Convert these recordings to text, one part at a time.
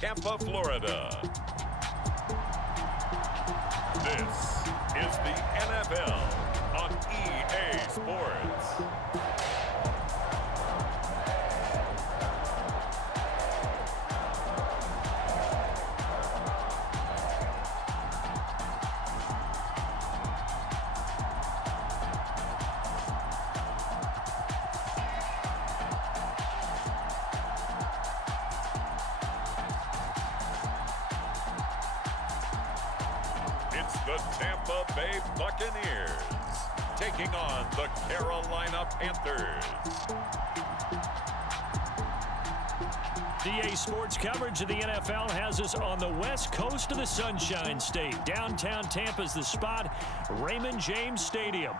Tampa, Florida. This is the NFL on EA Sports. It's the Tampa Bay Buccaneers taking on the Carolina Panthers. EA Sports coverage of the NFL has us on the west coast of the Sunshine State. Downtown Tampa's the spot, Raymond James Stadium.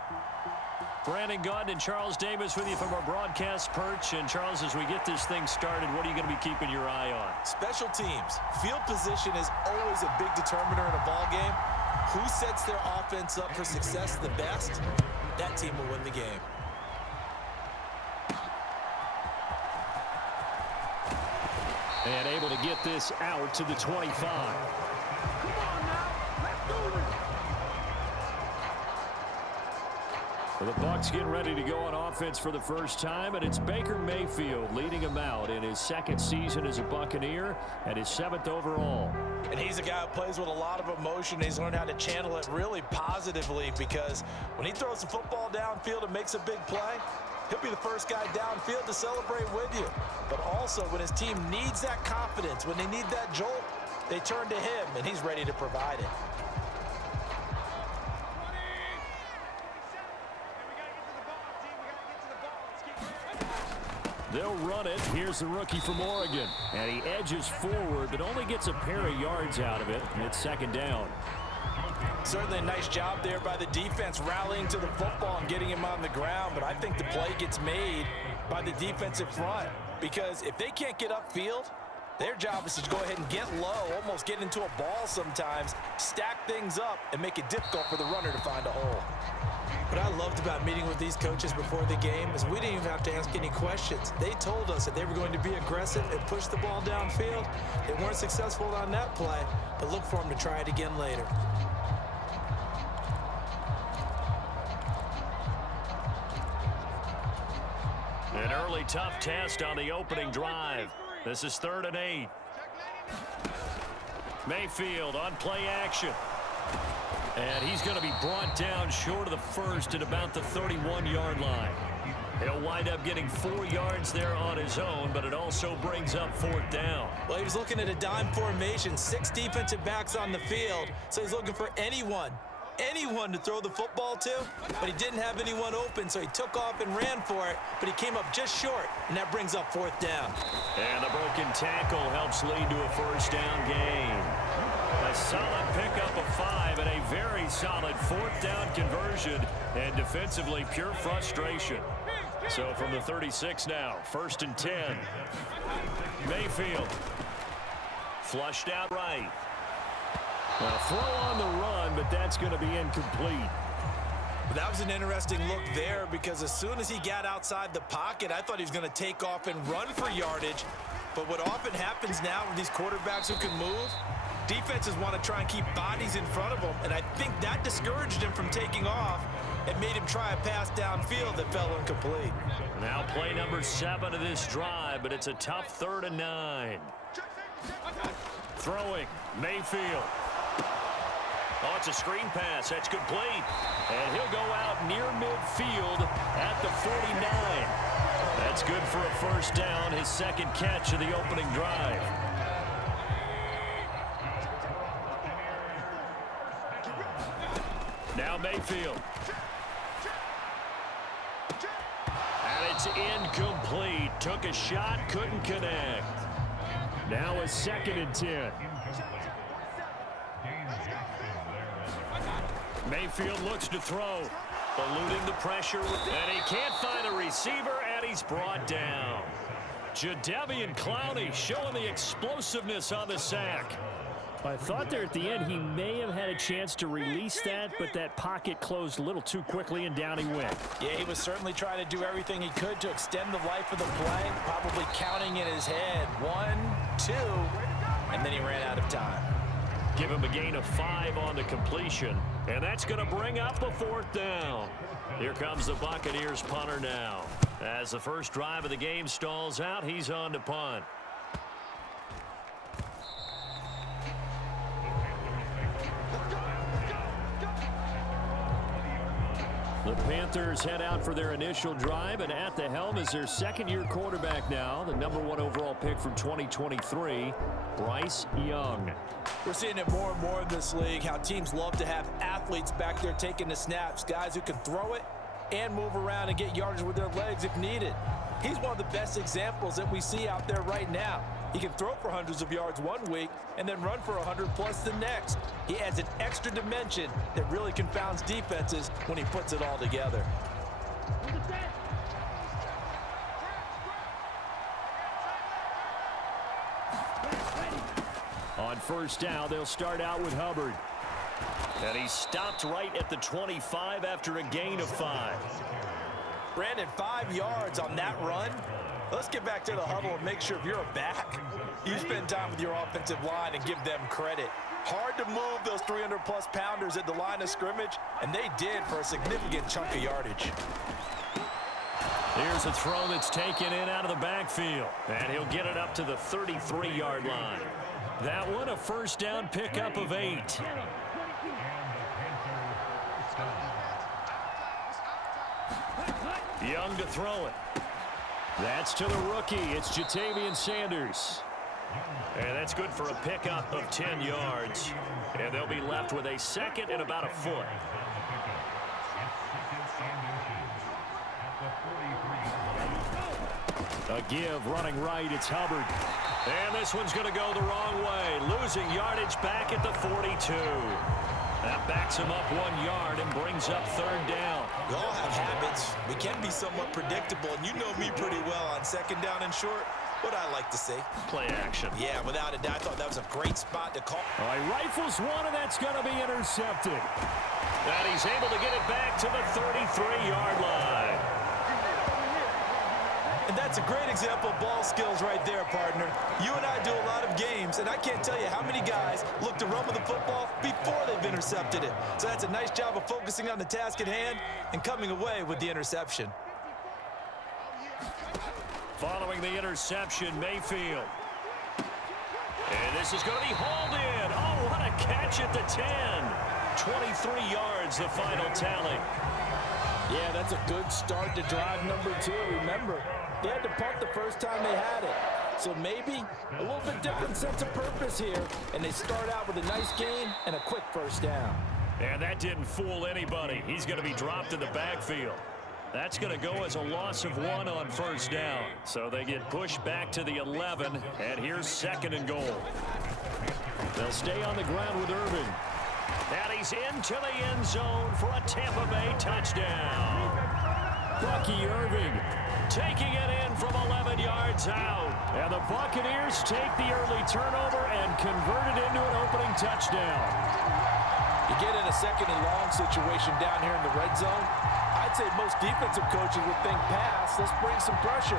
Brandon Gaudin and Charles Davis with you from our broadcast perch. And Charles, as we get this thing started, what are you going to be keeping your eye on? Special teams. Field position is always a big determiner in a ball game. Who sets their offense up for success the best, that team will win the game. And able to get this out to the 25. Come on now, let's do this. Well, the Bucs getting ready to go on offense for the first time, and it's Baker Mayfield leading him out in his second season as a Buccaneer and his 7th overall. And he's a guy who plays with a lot of emotion. He's learned how to channel it really positively, because when he throws the football downfield and makes a big play, he'll be the first guy downfield to celebrate with you. But also, when his team needs that confidence, when they need that jolt, they turn to him, and he's ready to provide it. They'll run it. Here's the rookie from Oregon. And he edges forward, but only gets a pair of yards out of it. And it's second down. Certainly a nice job there by the defense, rallying to the football and getting him on the ground. But I think the play gets made by the defensive front, because if they can't get upfield, their job is to go ahead and get low, almost get into a ball sometimes, stack things up, and make it difficult for the runner to find a hole. What I loved about meeting with these coaches before the game is we didn't even have to ask any questions. They told us that they were going to be aggressive and push the ball downfield. They weren't successful on that play, but look for them to try it again later. An early tough test on the opening drive. This is 3rd and 8. Mayfield on play action. And he's going to be brought down short of the first at about the 31-yard line. He'll wind up getting 4 yards there on his own, but it also brings up 4th down. Well, he was looking at a dime formation, 6 defensive backs on the field, so he's looking for anyone to throw the football to, but he didn't have anyone open, so he took off and ran for it, but he came up just short, and that brings up 4th down. And the broken tackle helps lead to a first down gain. A solid pickup of 5 and a very solid 4th down conversion, and defensively pure frustration. So from the 36 now, 1st and 10. Mayfield flushed out right. A throw on the run, but that's going to be incomplete. That was an interesting look there, because as soon as he got outside the pocket, I thought he was going to take off and run for yardage. But what often happens now with these quarterbacks who can move, defenses want to try and keep bodies in front of them, and I think that discouraged him from taking off and made him try a pass downfield that fell incomplete. Now play number 7 of this drive, but it's a tough 3rd and 9. Throwing, Mayfield. Oh, it's a screen pass. That's complete. And he'll go out near midfield at the 49. That's good for a first down, his 2nd catch of the opening drive. Now Mayfield. And it's incomplete. Took a shot, couldn't connect. Now a 2nd and 10. Mayfield looks to throw, eluding the pressure, and he can't find a receiver, and he's brought down. Jadeveon Clowney showing the explosiveness on the sack. I thought there at the end he may have had a chance to release that, but that pocket closed a little too quickly, and down he went. Yeah, he was certainly trying to do everything he could to extend the life of the play, probably counting in his head. 1, 2, and then he ran out of time. Give him a gain of 5 on the completion, and that's going to bring up a 4th down. Here comes the Buccaneers punter now. As the first drive of the game stalls out, he's on to punt. The Panthers head out for their initial drive, and at the helm is their second-year quarterback now, the #1 overall pick from 2023, Bryce Young. We're seeing it more and more in this league, how teams love to have athletes back there taking the snaps, guys who can throw it and move around and get yardage with their legs if needed. He's one of the best examples that we see out there right now. He can throw for hundreds of yards one week and then run for 100+ the next. He adds an extra dimension that really confounds defenses when he puts it all together. On first down, they'll start out with Hubbard. And he stopped right at the 25 after a gain of 5. Brandon, 5 yards on that run. Let's get back to the huddle and make sure if you're a back, you spend time with your offensive line and give them credit. Hard to move those 300+ pounders at the line of scrimmage, and they did for a significant chunk of yardage. Here's a throw that's taken in out of the backfield, and he'll get it up to the 33-yard line. That one a first down pickup of 8. Young to throw it. That's to the rookie. It's Ja'Tavion Sanders. And that's good for a pickup of 10 yards. And they'll be left with a second and about a foot. A give running right. It's Hubbard. And this one's going to go the wrong way. Losing yardage back at the 42. That backs him up 1 yard and brings up 3rd down. We all have habits. We can be somewhat predictable, and you know me pretty well on 2nd down and short. What I like to say. Play action. Yeah, without a doubt, I thought that was a great spot to call. All right, rifles one, and that's going to be intercepted. And he's able to get it back to the 33-yard line. And that's a great example of ball skills right there, partner. You and I do a lot of games, and I can't tell you how many guys look to run with the football before they've intercepted it. So that's a nice job of focusing on the task at hand and coming away with the interception. Following the interception, Mayfield. And this is going to be hauled in. Oh, what a catch at the 10. 23 yards, the final tally. Yeah, that's a good start to drive number 2. Remember, they had to punt the first time they had it. So maybe a little bit different sense of purpose here. And they start out with a nice gain and a quick first down. And that didn't fool anybody. He's going to be dropped in the backfield. That's going to go as a loss of 1 on first down. So they get pushed back to the 11, and here's 2nd and goal. They'll stay on the ground with Irving. And he's into the end zone for a Tampa Bay touchdown. Bucky Irving taking it in from 11 yards out. And the Buccaneers take the early turnover and convert it into an opening touchdown. You get in a 2nd and long situation down here in the red zone, I'd say most defensive coaches would think pass, let's bring some pressure.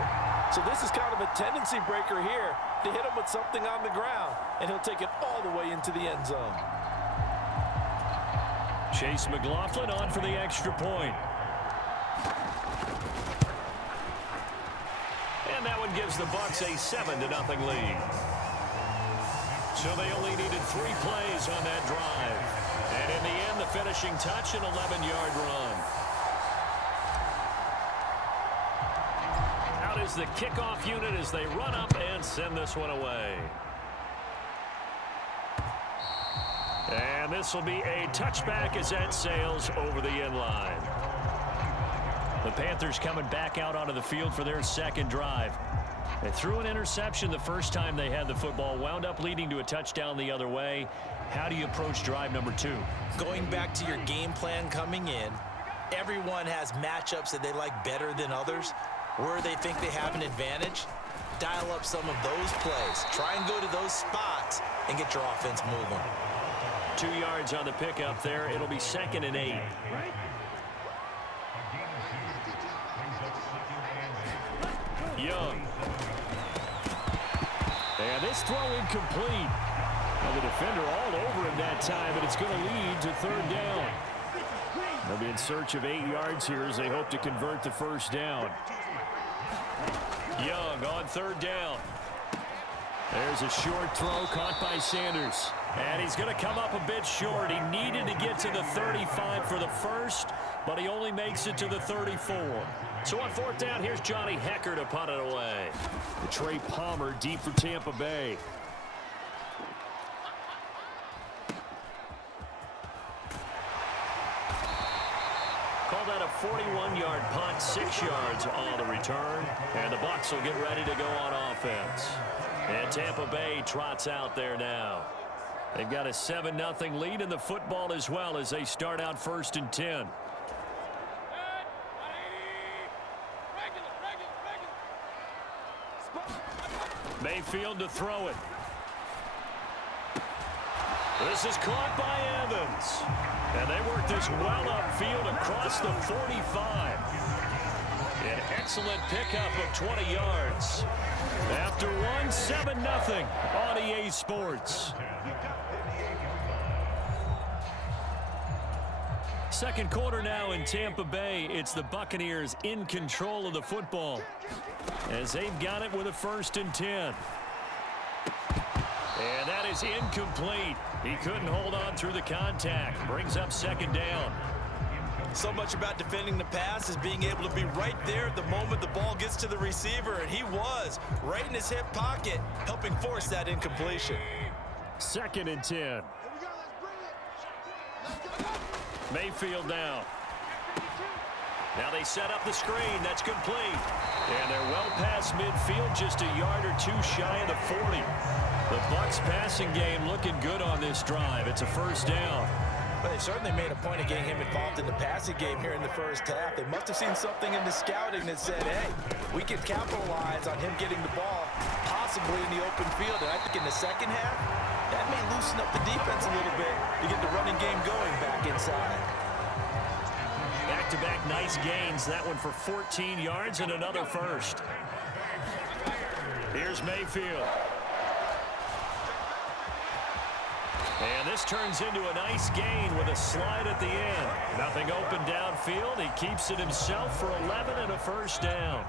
So this is kind of a tendency breaker here to hit him with something on the ground, and he'll take it all the way into the end zone. Chase McLaughlin on for the extra point. And that one gives the Bucs a 7-0 lead. So they only needed 3 plays on that drive. And in the end, the finishing touch, an 11-yard run. Out is the kickoff unit as they run up and send this one away. And this will be a touchback as that sails over the end line. The Panthers coming back out onto the field for their 2nd drive. They threw an interception the first time they had the football, wound up leading to a touchdown the other way. How do you approach drive number 2? Going back to your game plan coming in, everyone has matchups that they like better than others. Where they think they have an advantage, dial up some of those plays. Try and go to those spots and get your offense moving. 2 yards on the pickup there. It'll be 2nd and 8. Young. And this throw incomplete. Well, the defender all over him that time, but it's going to lead to third down. They'll be in search of 8 yards here as they hope to convert the first down. Young on third down. There's a short throw caught by Sanders. And he's going to come up a bit short. He needed to get to the 35 for the first, but he only makes it to the 34. So on fourth down, here's Johnny Hecker to punt it away. The Trey Palmer deep for Tampa Bay. Call that a 41-yard punt, 6 yards on the return. And the Bucs will get ready to go on offense. And Tampa Bay trots out there now. They've got a 7-0 lead in the football as well as they start out 1st and 10. Mayfield to throw it. This is caught by Evans. And they work this well upfield across the 45. An excellent pickup of 20 yards. After one, 7-0 on EA Sports. Second quarter now in Tampa Bay. It's the Buccaneers in control of the football as they've got it with a 1st and 10. And that is incomplete. He couldn't hold on through the contact. Brings up 2nd down. So much about defending the pass is being able to be right there at the moment the ball gets to the receiver, and he was right in his hip pocket, helping force that incompletion. 2nd and 10. Mayfield now. Now they set up the screen. That's complete. And they're well past midfield, just a yard or two shy of the 40. The Bucs passing game looking good on this drive. It's a 1st down. Well, they certainly made a point of getting him involved in the passing game here in the first half. They must have seen something in the scouting that said, hey, we can capitalize on him getting the ball possibly in the open field. And I think in the second half, that may loosen up the defense a little bit to get the running game going back inside. Back-to-back nice gains. That one for 14 yards and another first. Here's Mayfield. And this turns into a nice gain with a slide at the end. Nothing open downfield. He keeps it himself for 11 and a 1st down.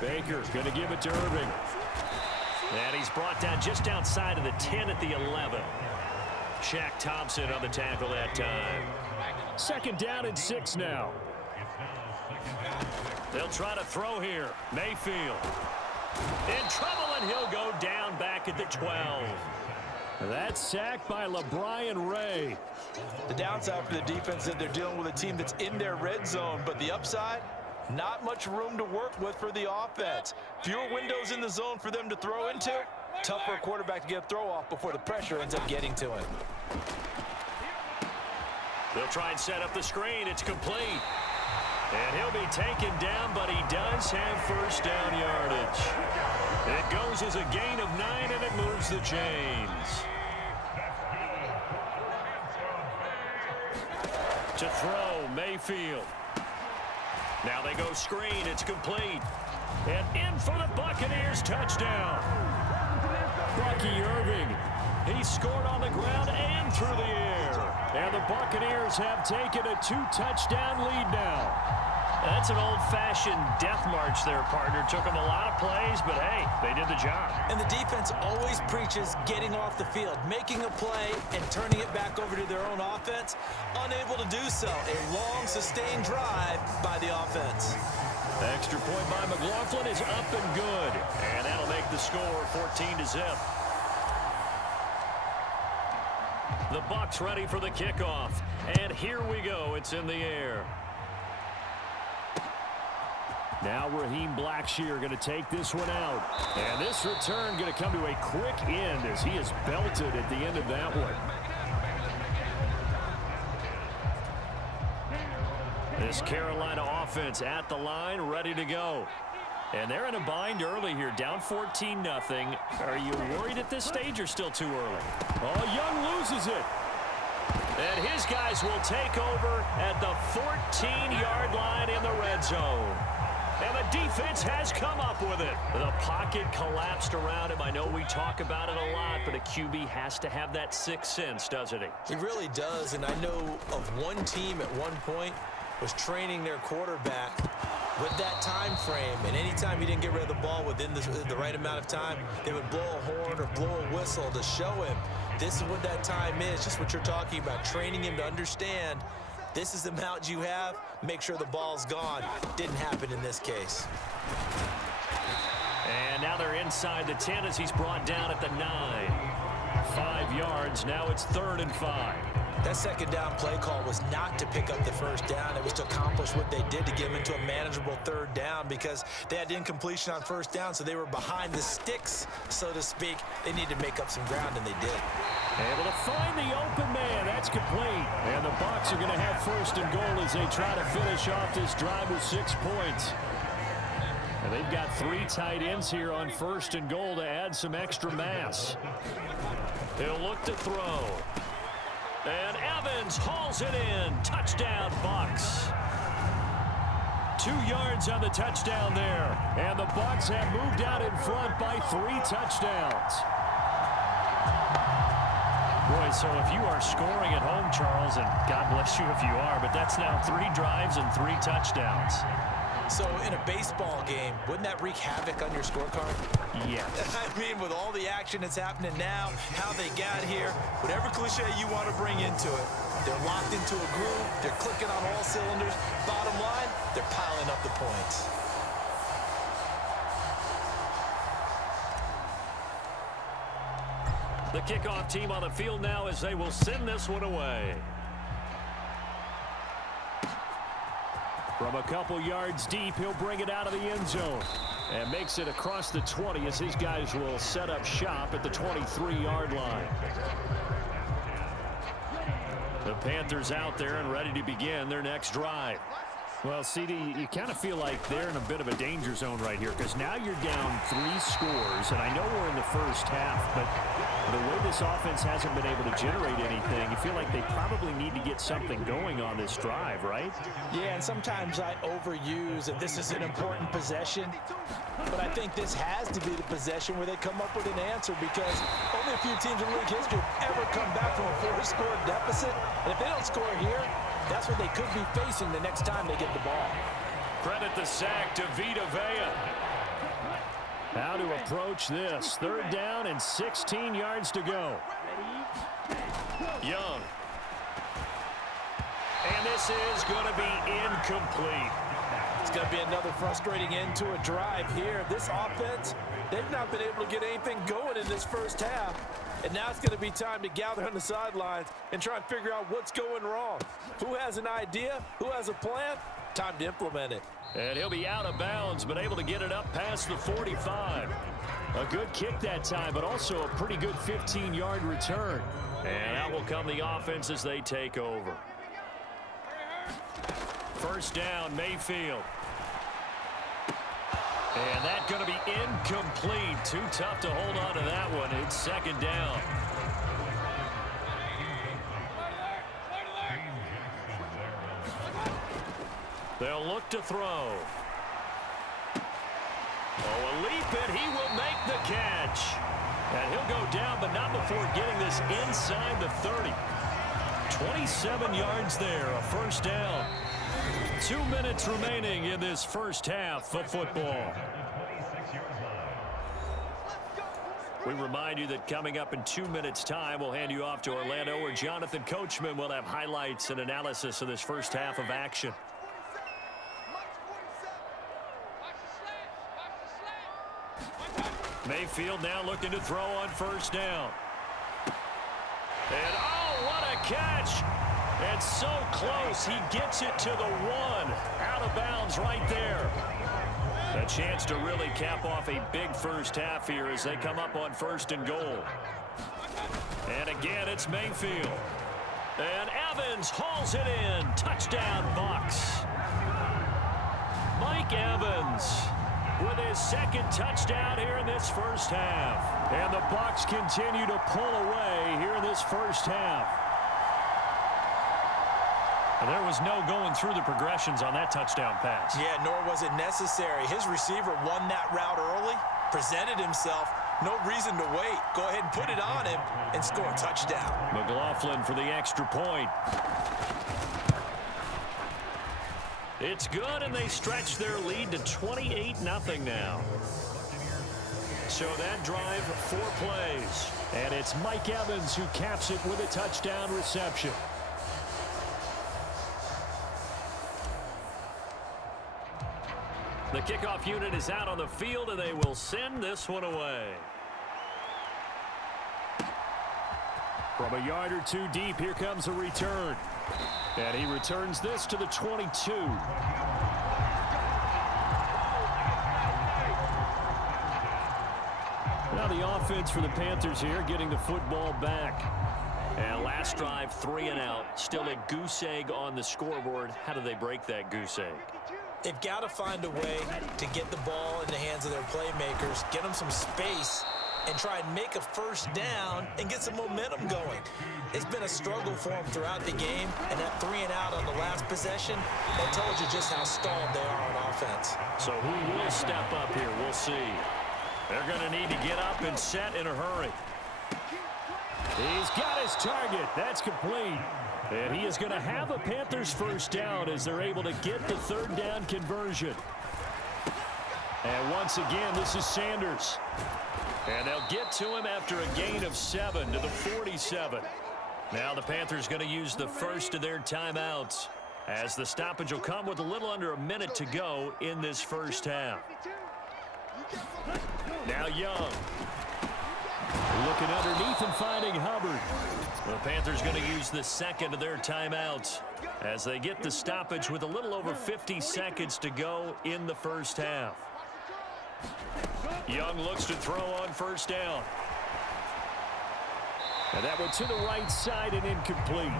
Baker going to give it to Irving. And he's brought down just outside of the 10 at the 11. Shaq Thompson on the tackle that time. 2nd down and 6 now. They'll try to throw here. Mayfield. In trouble, and he'll go down back at the 12. That's sacked by LeBron Ray. The downside for the defense is that they're dealing with a team that's in their red zone, but the upside, not much room to work with for the offense. Fewer windows in the zone for them to throw into. Tough for a quarterback to get a throw off before the pressure ends up getting to him. They'll try and set up the screen. It's complete. And he'll be taken down, but he does have 1st down yardage. It goes as a gain of 9, and it moves the chains. To throw, Mayfield. Now they go screen. It's complete. And in for the Buccaneers touchdown. Bucky Irving. He scored on the ground and through the air. And the Buccaneers have taken a 2-touchdown lead now. That's an old-fashioned death march there, partner. Took them a lot of plays, but hey, they did the job. And the defense always preaches getting off the field, making a play, and turning it back over to their own offense. Unable to do so. A long, sustained drive by the offense. Extra point by McLaughlin is up and good. And that'll make the score 14-0. The Bucs ready for the kickoff. And here we go. It's in the air. Now Raheem Blackshear going to take this one out. And this return going to come to a quick end as he is belted at the end of that one. This Carolina offense at the line, ready to go. And they're in a bind early here, down 14-0. Are you worried at this stage or still too early? Oh, Young loses it. And his guys will take over at the 14-yard line in the red zone. And the defense has come up with it. The pocket collapsed around him. I know we talk about it a lot, but a QB has to have that sixth sense, doesn't he? He really does, and I know of one team at one point was training their quarterback with that time frame, and anytime he didn't get rid of the ball within the right amount of time, they would blow a horn or blow a whistle to show him this is what that time is, just what you're talking about, training him to understand this is the amount you have, make sure the ball's gone. Didn't happen in this case. And now they're inside the 10 as he's brought down at the 9. 5 yards, now it's 3rd and 5. That second down play call was not to pick up the first down. It was to accomplish what they did to get them into a manageable 3rd down because they had incompletion on first down, so they were behind the sticks, so to speak. They needed to make up some ground, and they did. Able to find the open man. That's complete. And the Bucs are going to have 1st and goal as they try to finish off this drive with 6 points. And they've got 3 tight ends here on 1st and goal to add some extra mass. He'll look to throw. And Evans hauls it in. Touchdown, Bucs. 2 yards on the touchdown there. And the Bucs have moved out in front by 3 touchdowns. Boy, so if you are scoring at home, Charles, and God bless you if you are, but that's now 3 drives and 3 touchdowns. So in a baseball game, wouldn't that wreak havoc on your scorecard? Yes. I mean, with all the action that's happening now, how they got here, whatever cliche you want to bring into it, they're locked into a groove, they're clicking on all cylinders. Bottom line, they're piling up the points. The kickoff team on the field now as they will send this one away. From a couple yards deep, he'll bring it out of the end zone. And makes it across the 20 as his guys will set up shop at the 23-yard line. The Panthers out there and ready to begin their next drive. Well, CD, you kind of feel like they're in a bit of a danger zone right here because now you're down 3 scores, and I know we're in the first half, but the way this offense hasn't been able to generate anything, you feel like they probably need to get something going on this drive, right? Yeah, and sometimes I overuse that this is an important possession, but I think this has to be the possession where they come up with an answer because only a few teams in league history have ever come back from a 4-score deficit, and if they don't score here, that's what they could be facing the next time they get the ball. Credit the sack to Vita Vea. How to approach this. 3rd down and 16 yards to go. Young. And this is going to be incomplete. It's going to be another frustrating end to a drive here. This offense, they've not been able to get anything going in this first half. And now it's going to be time to gather on the sidelines and try and figure out what's going wrong. Who has an idea? Who has a plan? Time to implement it. And he'll be out of bounds, but able to get it up past the 45. A good kick that time, but also a pretty good 15-yard return. And out will come the offense as they take over. 1st down, Mayfield. And that's going to be incomplete. Too tough to hold on to that one. It's 2nd down. They'll look to throw. Oh, a leap, and he will make the catch. And he'll go down, but not before getting this inside the 30. 27 yards there, a 1st down. 2 minutes remaining in this first half of football. We remind you that coming up in 2 minutes' time, we'll hand you off to Orlando, where Jonathan Coachman will have highlights and analysis of this first half of action. Mayfield now looking to throw on 1st down. And oh, what a catch! And so close, he gets it to the 1. Out of bounds right there. A chance to really cap off a big first half here as they come up on 1st and goal. And again, it's Mayfield. And Evans hauls it in. Touchdown, Bucs. Mike Evans with his 2nd touchdown here in this first half. And the Bucs continue to pull away here in this first half. And there was no going through the progressions on that touchdown pass. Yeah, nor was it necessary. His receiver won that route early, presented himself. No reason to wait. Go ahead and put it on him and score a touchdown. McLaughlin for the extra point. It's good, and they stretch their lead to 28-0 now. So that drive, 4 plays. And it's Mike Evans who caps it with a touchdown reception. The kickoff unit is out on the field, and they will send this one away. From a yard or two deep, here comes a return. And he returns this to the 22. Now the offense for the Panthers here, getting the football back. And last drive, 3 and out. Still a goose egg on the scoreboard. How do they break that goose egg? They've got to find a way to get the ball in the hands of their playmakers, get them some space, and try and make a first down and get some momentum going. It's been a struggle for them throughout the game, and that 3 and out on the last possession, that told you just how stalled they are on offense. So who will step up here? We'll see. They're going to need to get up and set in a hurry. He's got his target. That's complete. And he is going to have a Panthers first down as they're able to get the 3rd down conversion. And once again, this is Sanders. And they'll get to him after a gain of 7 to the 47. Now the Panthers going to use the first of their timeouts as the stoppage will come with a little under a minute to go in this first half. Now Young. Looking underneath and finding Hubbard. The Panthers going to use the second of their timeouts as they get the stoppage with a little over 50 seconds to go in the first half. Young looks to throw on first down. And that one to the right side and incomplete.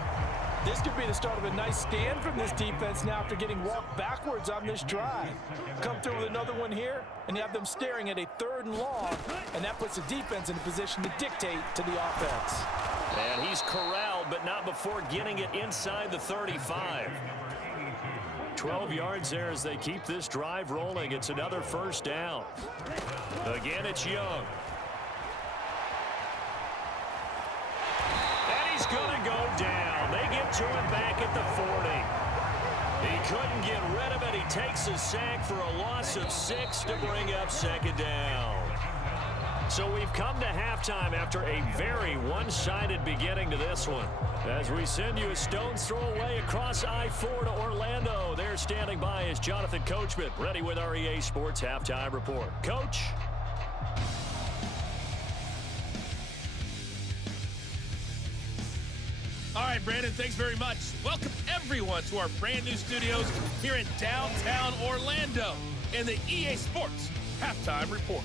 This could be the start of a nice stand from this defense now after getting walked backwards on this drive. Come through with another one here, and you have them staring at a 3rd and long, and that puts the defense in a position to dictate to the offense. And he's corralled, but not before getting it inside the 35. 12 yards there as they keep this drive rolling. It's another first down. Again, it's Young. And he's going to go down. They get to him back at the 40. He couldn't get rid of it. He takes a sack for a loss of 6 to bring up 2nd down. So we've come to halftime after a very one-sided beginning to this one. As we send you a stone's throw away across I-4 to Orlando. There standing by is Jonathan Coachman, ready with our EA Sports Halftime Report. Coach. All right, Brandon, thanks very much. Welcome, everyone, to our brand new studios here in downtown Orlando in the EA Sports Halftime Report.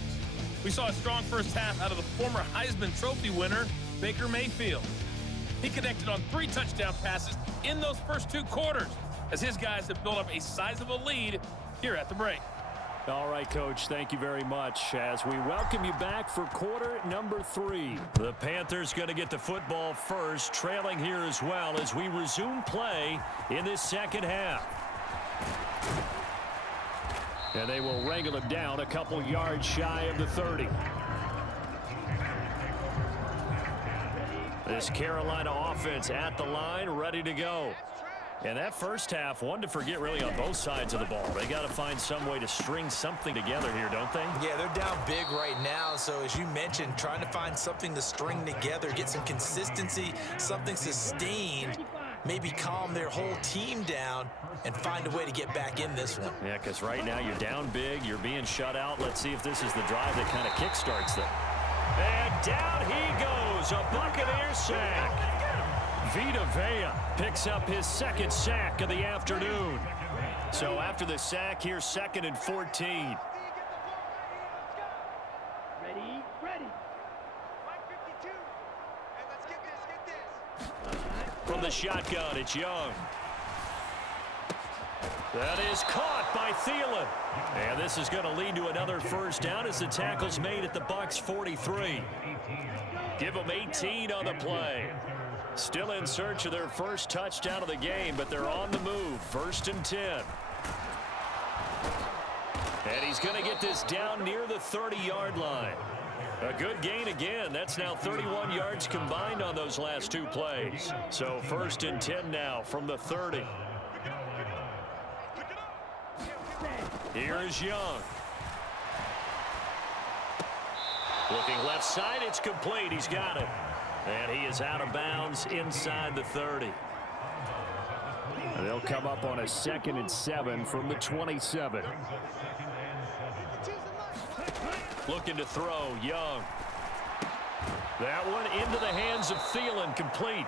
We saw a strong first half out of the former Heisman Trophy winner, Baker Mayfield. He connected on 3 touchdown passes in those first 2 quarters as his guys have built up a sizable lead here at the break. All right, Coach, thank you very much as we welcome you back for quarter number 3. The Panthers going to get the football first, trailing here as well as we resume play in this second half. And they will wrangle him down a couple yards shy of the 30. This Carolina offense at the line, ready to go. And that first half, one to forget really on both sides of the ball. They got to find some way to string something together here, don't they? Yeah, they're down big right now. So as you mentioned, trying to find something to string together, get some consistency, something sustained, maybe calm their whole team down and find a way to get back in this one. Yeah, because right now you're down big, you're being shut out. Let's see if this is the drive that kind of kickstarts them. And down he goes, a Buccaneers sack. Vita Vea picks up his 2nd sack of the afternoon. So after the sack, here's 2nd and 14. Ready. 152. And let's get this. From the shotgun, it's Young. That is caught by Thielen. And this is going to lead to another first down as the tackle's made at the Bucs 43. Give them 18 on the play. Still in search of their first touchdown of the game, but they're on the move. 1st and 10. And he's going to get this down near the 30-yard line. A good gain again. That's now 31 yards combined on those last 2 plays. So 1st and 10 now from the 30. Here is Young. Looking left side, it's complete. He's got it. And he is out of bounds inside the 30. They'll come up on a 2nd and 7 from the 27. Looking to throw, Young. That one into the hands of Thielen, complete.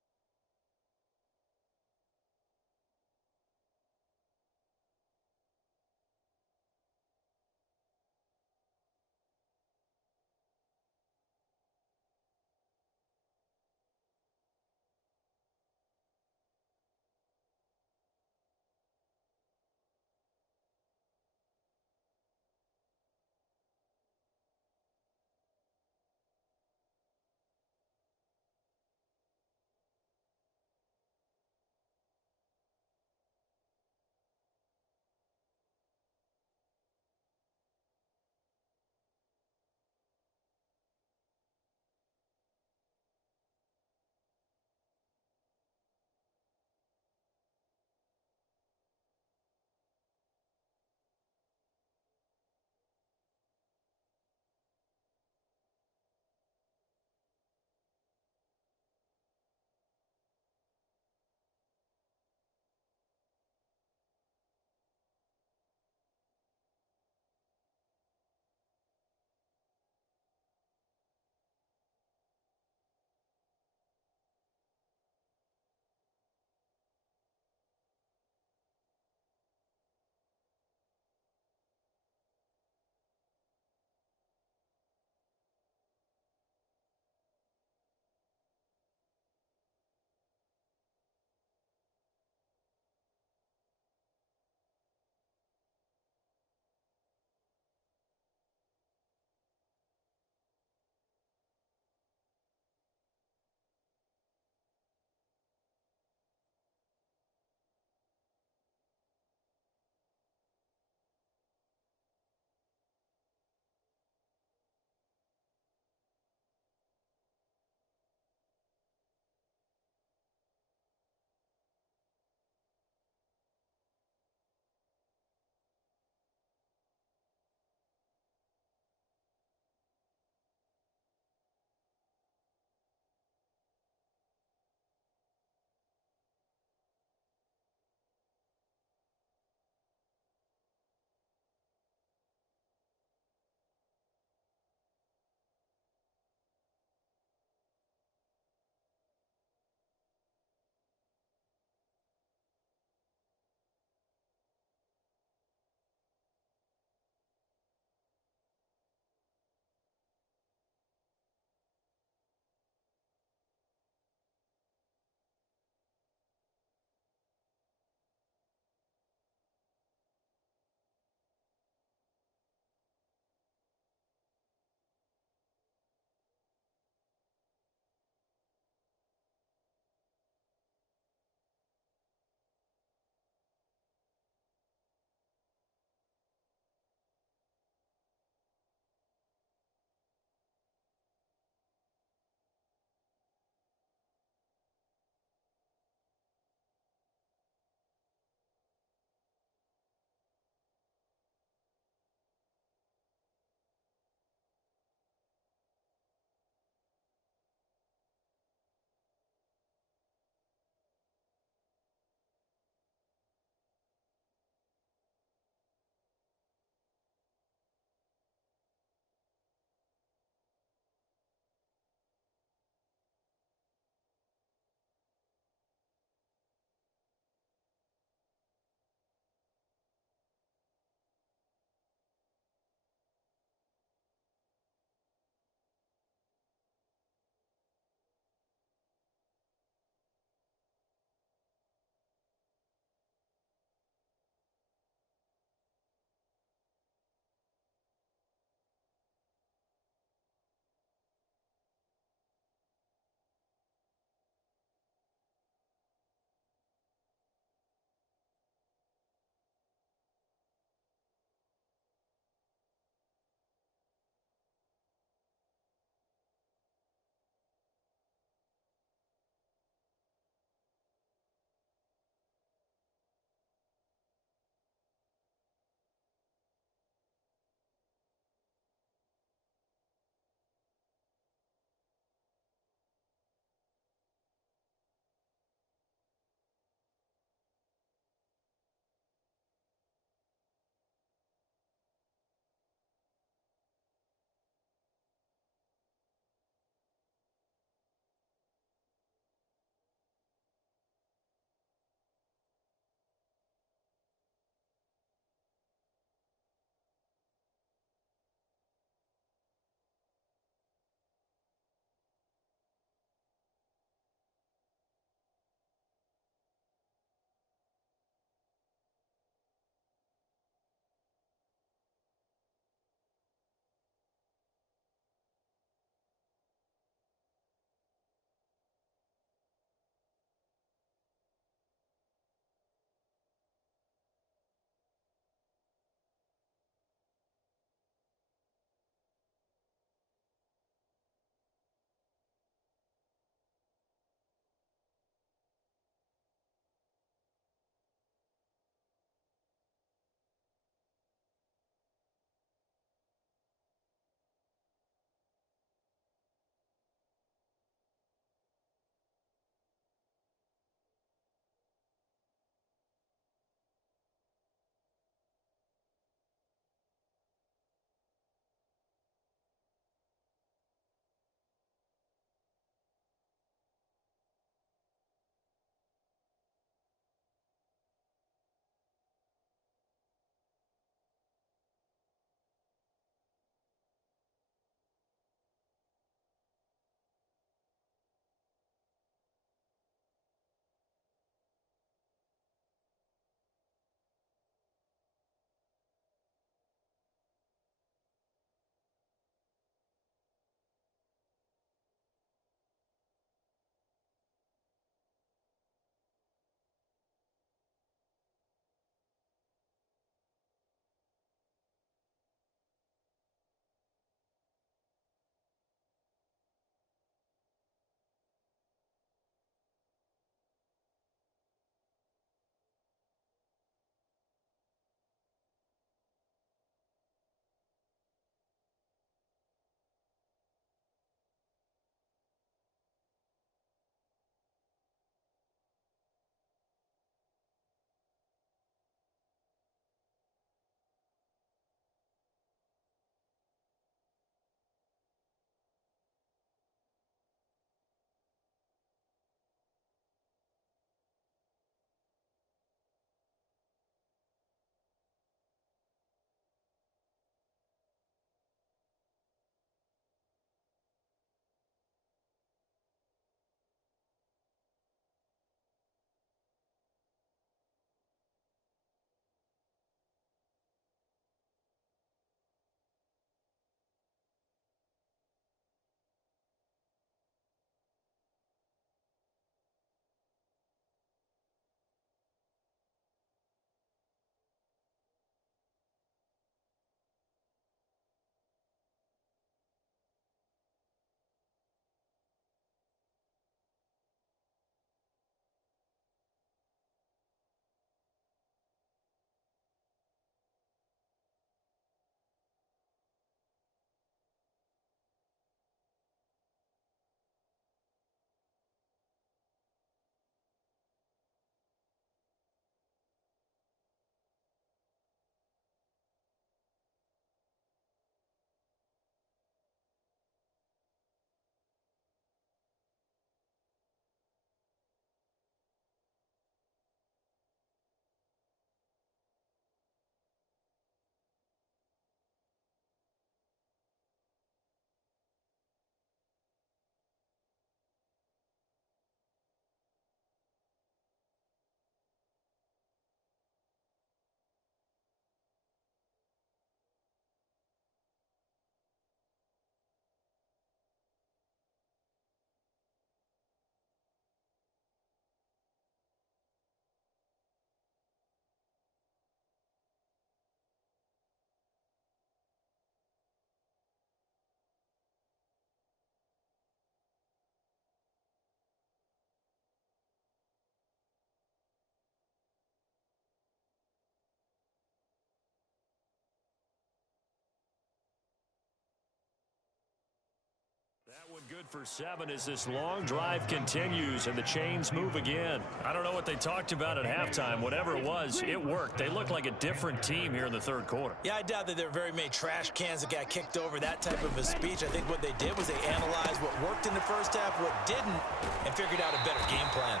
going good for 7 as this long drive continues and the chains move again. I don't know what they talked about at halftime. Whatever it was, it worked. They looked like a different team here in the third quarter. Yeah, I doubt that there were very many trash cans that got kicked over, that type of a speech. I think what they did was they analyzed what worked in the first half, what didn't, and figured out a better game plan.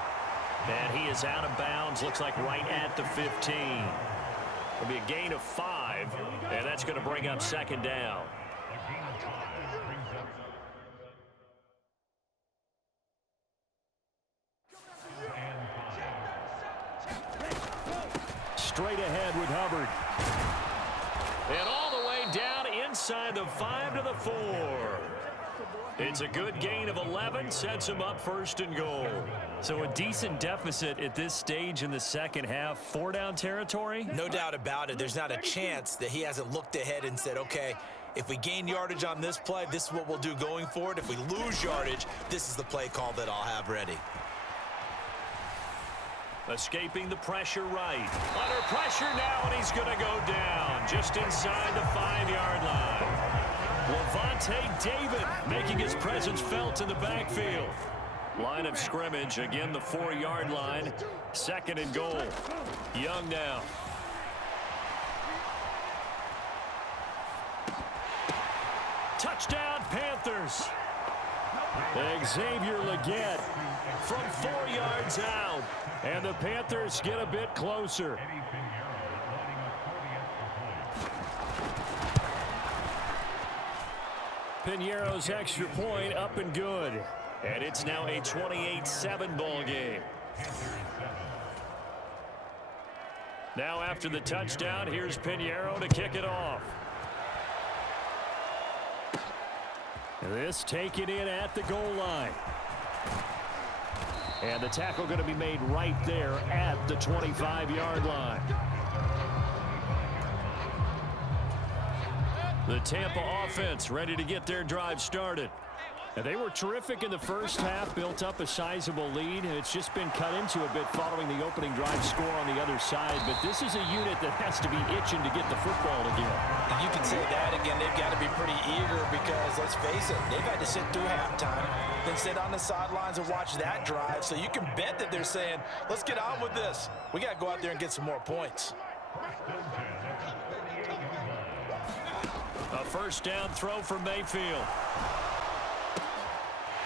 And he is out of bounds, looks like right at the 15. It'll be a gain of 5, and that's going to bring up second down. Straight ahead with Hubbard. And all the way down inside the 5 to the 4. It's a good gain of 11, sets him up first and goal. So a decent deficit at this stage in the second half. 4-down territory? No doubt about it. There's not a chance that he hasn't looked ahead and said, okay, if we gain yardage on this play, this is what we'll do going forward. If we lose yardage, this is the play call that I'll have ready. Escaping the pressure right. Under pressure now, and he's going to go down just inside the 5-yard line. Levante David making his presence felt in the backfield. Line of scrimmage, again the 4-yard line. Second and goal. Young now. Touchdown Panthers. Xavier Legette from 4 yards out. And the Panthers get a bit closer. Piñeiro's extra point up and good. And it's now a 28-7 ball game. Now after the touchdown, here's Piñeiro to kick it off. This taken in at the goal line. And the tackle going to be made right there at the 25-yard line. The Tampa offense ready to get their drive started. And they were terrific in the first half, built up a sizable lead. It's just been cut into a bit following the opening drive score on the other side. But this is a unit that has to be itching to get the football again. And you can say that again. They've got to be pretty eager because, let's face it, they've had to sit through halftime, then sit on the sidelines and watch that drive. So you can bet that they're saying, let's get on with this. We got to go out there and get some more points. A first down throw for Mayfield.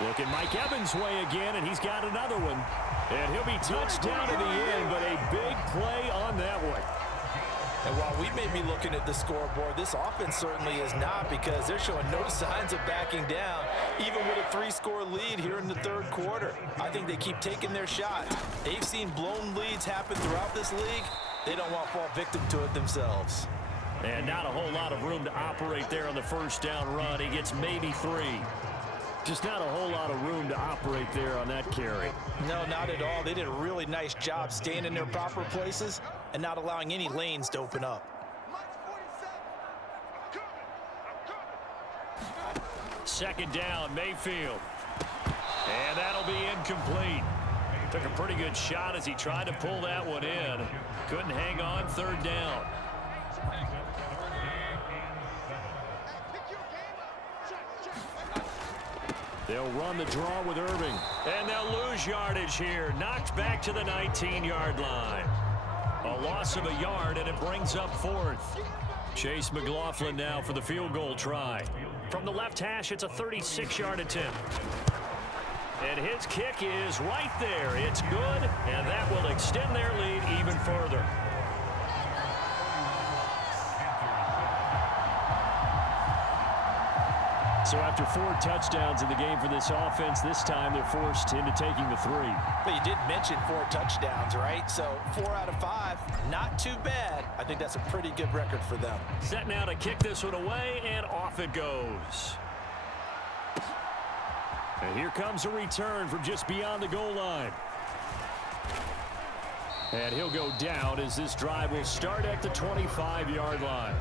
Looking Mike Evans' way again, and he's got another one. And he'll be touched down in the end, but a big play on that one. And while we may be looking at the scoreboard, this offense certainly is not, because they're showing no signs of backing down, even with a 3-score lead here in the third quarter. I think they keep taking their shots. They've seen blown leads happen throughout this league. They don't want to fall victim to it themselves. And not a whole lot of room to operate there on the first down run. He gets maybe 3. Just not a whole lot of room to operate there on that carry. No, not at all. They did a really nice job staying in their proper places and not allowing any lanes to open up. Second down, Mayfield. And that'll be incomplete. Took a pretty good shot as he tried to pull that one in. Couldn't hang on, third down. They'll run the draw with Irving. And they'll lose yardage here. Knocked back to the 19-yard line. A loss of a yard, and it brings up fourth. Chase McLaughlin now for the field goal try. From the left hash, it's a 36-yard attempt. And his kick is right there. It's good, and that will extend their lead even further. So after 4 touchdowns in the game for this offense, this time they're forced into taking the 3. But you did mention 4 touchdowns, right? So 4 out of 5, not too bad. I think that's a pretty good record for them. Set now to kick this one away, and off it goes. And here comes a return from just beyond the goal line. And he'll go down as this drive will start at the 25-yard line.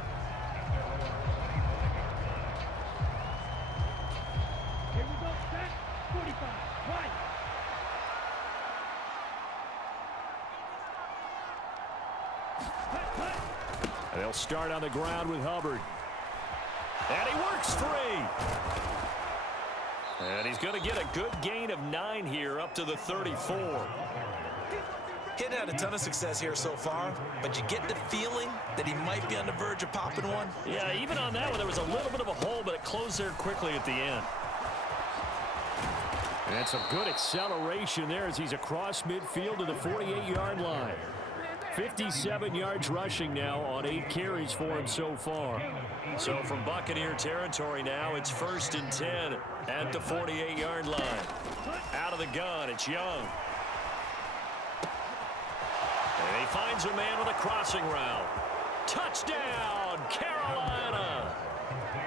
Here we go, set, 45, right. And they'll start on the ground with Hubbard. And he works free. And he's going to get a good gain of 9 here up to the 34. He hadn't had a ton of success here so far, but you get the feeling that he might be on the verge of popping one. Yeah, even on that one, there was a little bit of a hole, but it closed there quickly at the end. And some good acceleration there as he's across midfield to the 48-yard line. 57 yards rushing now on 8 carries for him so far. So from Buccaneer territory now, it's 1st and 10 at the 48-yard line. Out of the gun, it's Young. And he finds a man with a crossing route. Touchdown, Carolina!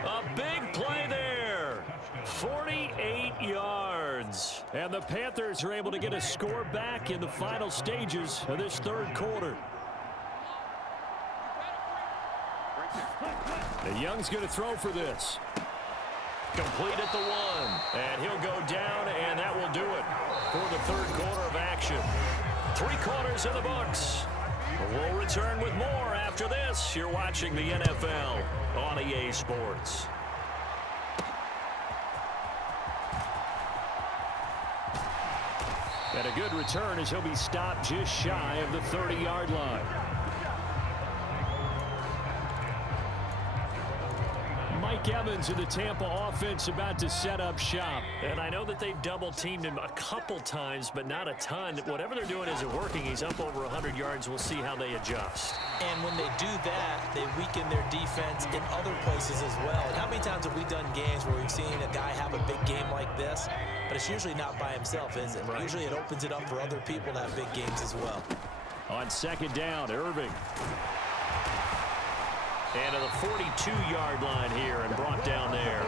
A big play there. 48 yards. And the Panthers are able to get a score back in the final stages of this 3rd quarter. And Young's going to throw for this. Complete at the 1. And he'll go down, and that will do it for the 3rd quarter of action. 3 quarters in the books. We'll return with more after this. You're watching the NFL on EA Sports. And a good return as he'll be stopped just shy of the 30-yard line. Mike Evans in the Tampa offense about to set up shop. And I know that they've double-teamed him a couple times, but not a ton. Whatever they're doing isn't working. He's up over 100 yards. We'll see how they adjust. And when they do that, they weaken their defense in other places as well. And how many times have we done games where we've seen a guy have a big game like this? But it's usually not by himself, is it? Right. Usually it opens it up for other people to have big games as well. On 2nd down, Irving. And to the 42-yard line here and brought down there.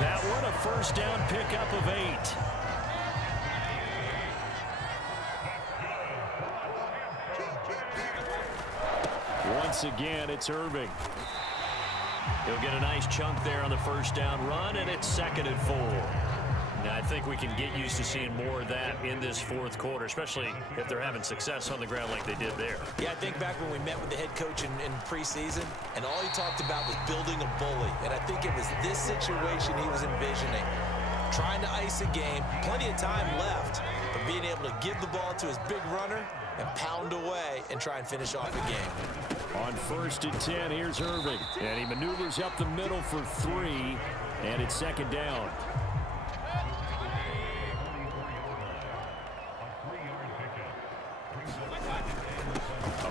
That one a 1st down pickup of 8. Once again, it's Irving. He'll get a nice chunk there on the 1st down run, and it's 2nd and 4. Now, I think we can get used to seeing more of that in this 4th quarter, especially if they're having success on the ground like they did there. Yeah, I think back when we met with the head coach in preseason, and all he talked about was building a bully. And I think it was this situation he was envisioning. Trying to ice a game, plenty of time left, but being able to give the ball to his big runner and pound away and try and finish off the game. On 1st and 10, here's Irving. And he maneuvers up the middle for 3, and it's 2nd down.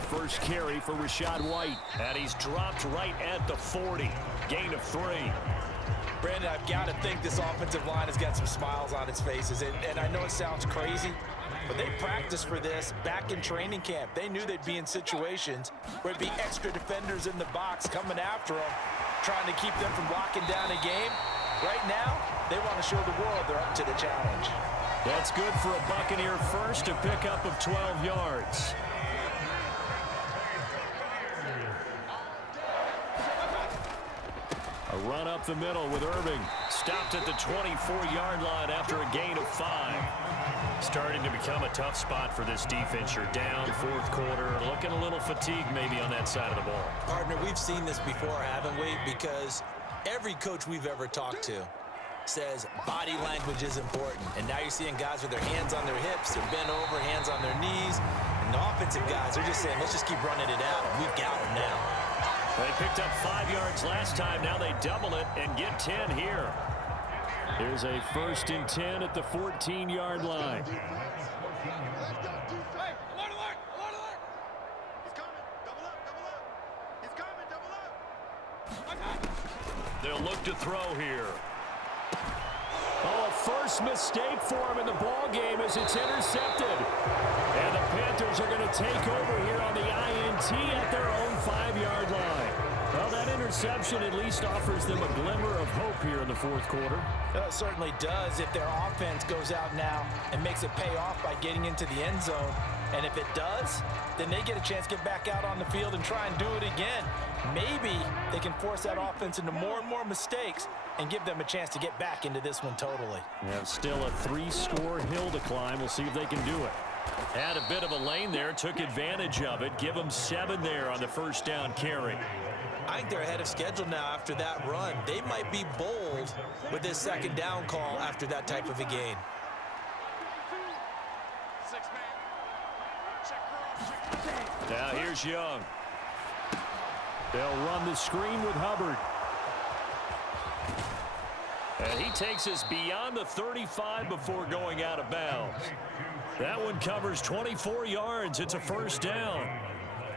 First carry for Rashad White. And he's dropped right at the 40. Gain of 3. Brandon, I've got to think this offensive line has got some smiles on its faces. And I know it sounds crazy, but they practiced for this back in training camp. They knew they'd be in situations where it'd be extra defenders in the box coming after them, trying to keep them from locking down a game. Right now, they want to show the world they're up to the challenge. That's good for a Buccaneer first, a pickup of 12 yards. A run up the middle with Irving. Stopped at the 24-yard line after a gain of 5. Starting to become a tough spot for this defense. You're down 4th quarter. Looking a little fatigued maybe on that side of the ball. Partner, we've seen this before, haven't we? Because every coach we've ever talked to says body language is important. And now you're seeing guys with their hands on their hips. They're bent over, hands on their knees. And the offensive guys are just saying, let's just keep running it out. We've got them now. They picked up 5 yards last time. Now they double it and get 10 here. Here's a 1st and 10 at the 14-yard line. They'll look to throw here. Oh, a first mistake for him in the ball game as it's intercepted. And the Panthers are going to take over here on the INT at their own 5-yard line. Well, that interception at least offers them a glimmer of hope here in the 4th quarter. It certainly does if their offense goes out now and makes it pay off by getting into the end zone. And if it does, then they get a chance to get back out on the field and try and do it again. Maybe they can force that offense into more and more mistakes and give them a chance to get back into this one totally. Yeah, still a 3-score hill to climb. We'll see if they can do it. Had a bit of a lane there, took advantage of it. Give them 7 there on the 1st down carry. I think they're ahead of schedule now after that run. They might be bold with this second down call after that type of a gain. Now here's Young. They'll run the screen with Hubbard. And he takes us beyond the 35 before going out of bounds. That one covers 24 yards. It's a first down.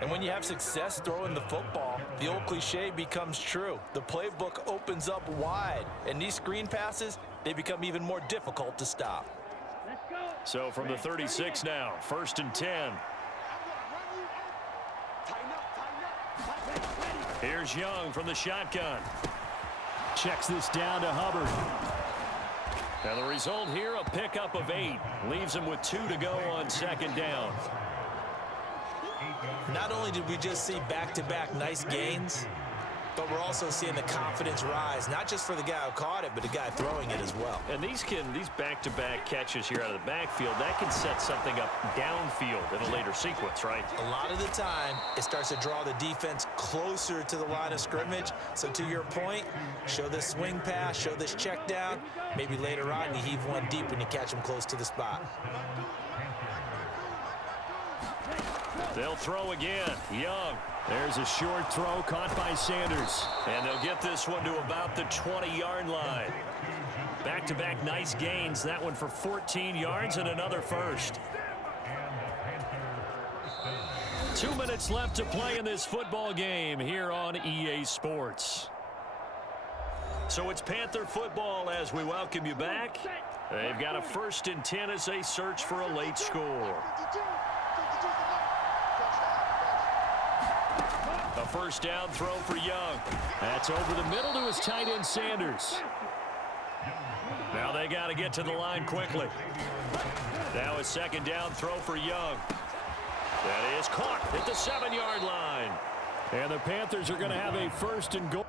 And when you have success throwing the football, the old cliche becomes true. The playbook opens up wide, and these screen passes, they become even more difficult to stop. So from the 36 now, 1st and 10. Here's Young from the shotgun. Checks this down to Hubbard. And the result here, a pickup of 8. Leaves him with 2 to go on second down. Not only did we just see back-to-back nice gains, but we're also seeing the confidence rise, not just for the guy who caught it, but the guy throwing it as well. And these back-to-back catches here out of the backfield, that can set something up downfield in a later sequence, right? A lot of the time, it starts to draw the defense closer to the line of scrimmage. So to your point, show this swing pass, show this check down. Maybe later on, you heave one deep when you catch him close to the spot. They'll throw again. Young. There's a short throw caught by Sanders. And they'll get this one to about the 20-yard line. Back-to-back nice gains. That one for 14 yards and another first. 2 minutes left to play in this football game here on EA Sports. So it's Panther football as we welcome you back. They've got a 1st and 10 as they search for a late score. A first down throw for Young. That's over the middle to his tight end Sanders. Now they got to get to the line quickly. Now a second down throw for Young. That is caught at the 7-yard line. And the Panthers are going to have a 1st and goal.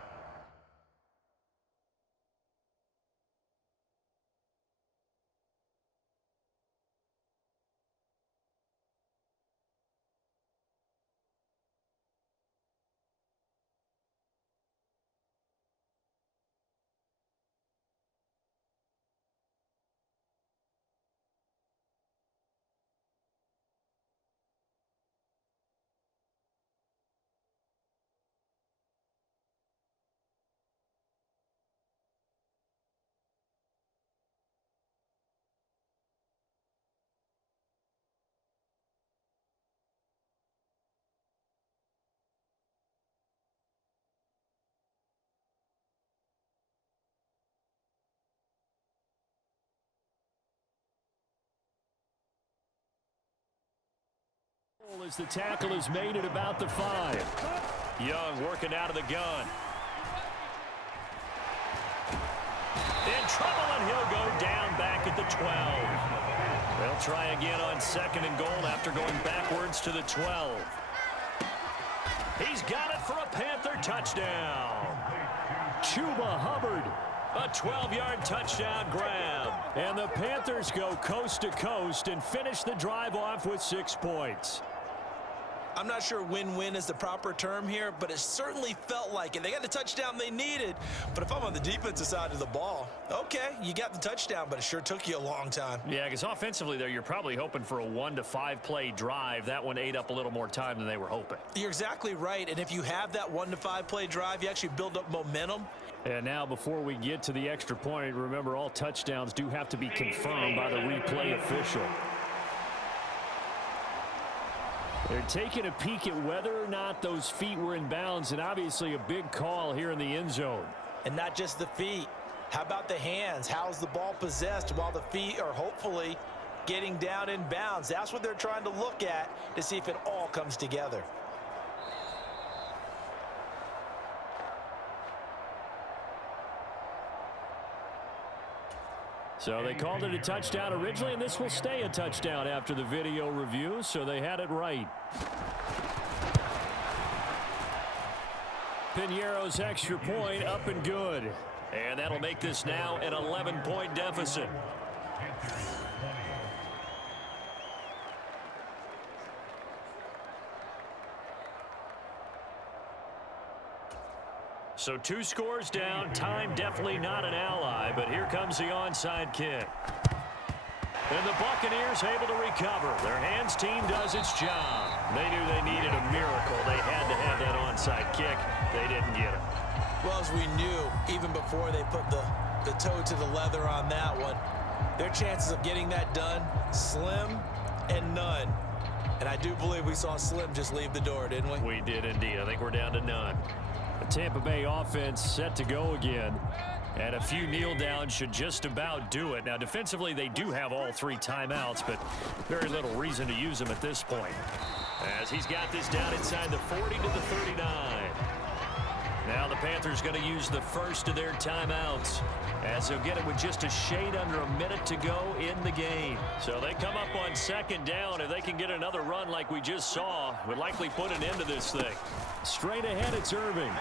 As the tackle is made at about the 5. Young working out of the gun. In trouble, and he'll go down back at the 12. They'll try again on 2nd and goal after going backwards to the 12. He's got it for a Panther touchdown. Chuba Hubbard. A 12-yard touchdown grab. And the Panthers go coast to coast and finish the drive off with 6 points. I'm not sure win-win is the proper term here, but it certainly felt like it. They got the touchdown they needed, but if I'm on the defensive side of the ball, okay, you got the touchdown, but it sure took you a long time. Yeah, because offensively there, you're probably hoping for a 1 to 5 play drive. That one ate up a little more time than they were hoping. You're exactly right, and if you have that 1 to 5 play drive, you actually build up momentum. And now before we get to the extra point, remember all touchdowns do have to be confirmed by the replay official. They're taking a peek at whether or not those feet were in bounds, and obviously a big call here in the end zone. And not just the feet. How about the hands? How's the ball possessed while the feet are hopefully getting down in bounds? That's what they're trying to look at to see if it all comes together. So they called it a touchdown originally, and this will stay a touchdown after the video review, so they had it right. Piñeiro's extra point up and good. And that'll make this now an 11-point deficit. So 2 scores down. Time definitely not an ally, but here comes the onside kick. And the Buccaneers able to recover. Their hands team does its job. They knew they needed a miracle. They had to have that onside kick. They didn't get it. Well, as we knew, even before they put the toe to the leather on that one, their chances of getting that done, slim and none. And I do believe we saw Slim just leave the door, didn't we? We did indeed. I think we're down to none. The Tampa Bay offense set to go again. And a few kneel downs should just about do it. Now, defensively, they do have all 3 timeouts, but very little reason to use them at this point. As he's got this down inside the 40 to the 39. Now the Panthers going to use the first of their timeouts, as they'll get it with just a shade under a minute to go in the game. So they come up on 2nd down. If they can get another run like we just saw, would likely put an end to this thing. Straight ahead, it's Irving.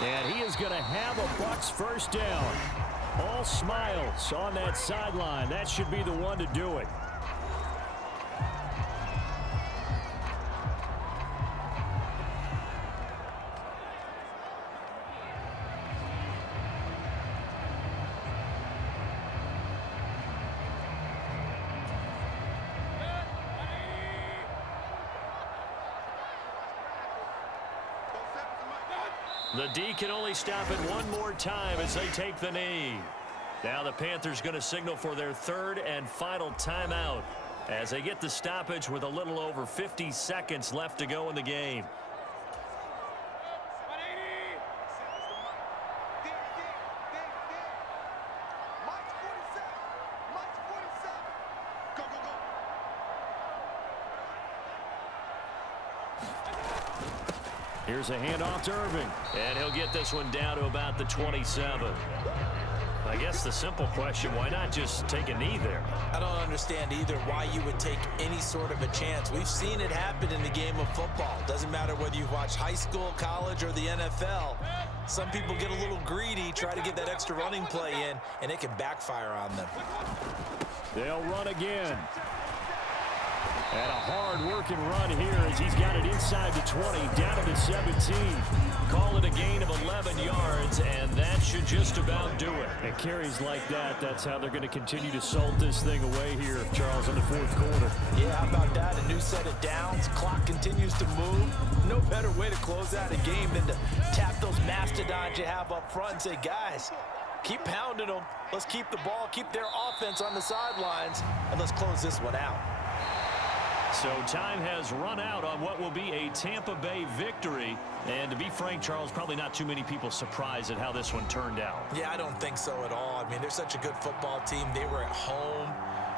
And he is going to have a Bucs first down. All smiles on that sideline. That should be the one to do it. The D can only stop it one more time as they take the knee. Now the Panthers going to signal for their 3rd and final timeout as they get the stoppage with a little over 50 seconds left to go in the game. Here's a handoff to Irving. And he'll get this one down to about the 27. I guess the simple question, why not just take a knee there? I don't understand either why you would take any sort of a chance. We've seen it happen in the game of football. Doesn't matter whether you watch high school, college, or the NFL. Some people get a little greedy, try to get that extra running play in, and it can backfire on them. They'll run again. And a hard-working run here as he's got it inside the 20, down to the 17. Call it a gain of 11 yards, and that should just about do it. And carries like that, that's how they're going to continue to salt this thing away here, Charles, in the 4th quarter. Yeah, how about that? A new set of downs. Clock continues to move. No better way to close out a game than to tap those mastodons you have up front and say, guys, keep pounding them. Let's keep the ball, keep their offense on the sidelines, and let's close this one out. So time has run out on what will be a Tampa Bay victory. And to be frank, Charles, probably not too many people surprised at how this one turned out. Yeah, I don't think so at all. I mean, they're such a good football team. They were at home.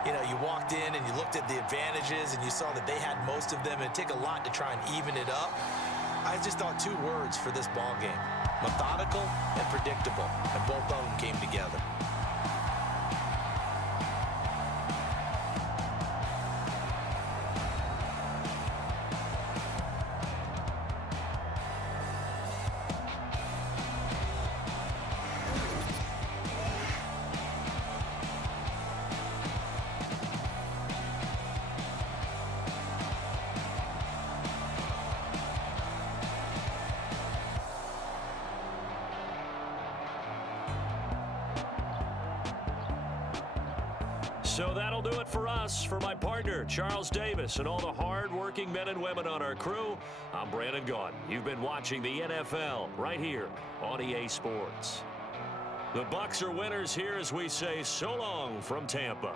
You know, you walked in and you looked at the advantages and you saw that they had most of them. It'd take a lot to try and even it up. I just thought 2 words for this ball game: methodical and predictable. And both of them came together. So that'll do it for us. For my partner, Charles Davis, and all the hard-working men and women on our crew, I'm Brandon Gaudin. You've been watching the NFL right here on EA Sports. The Bucs are winners here as we say so long from Tampa.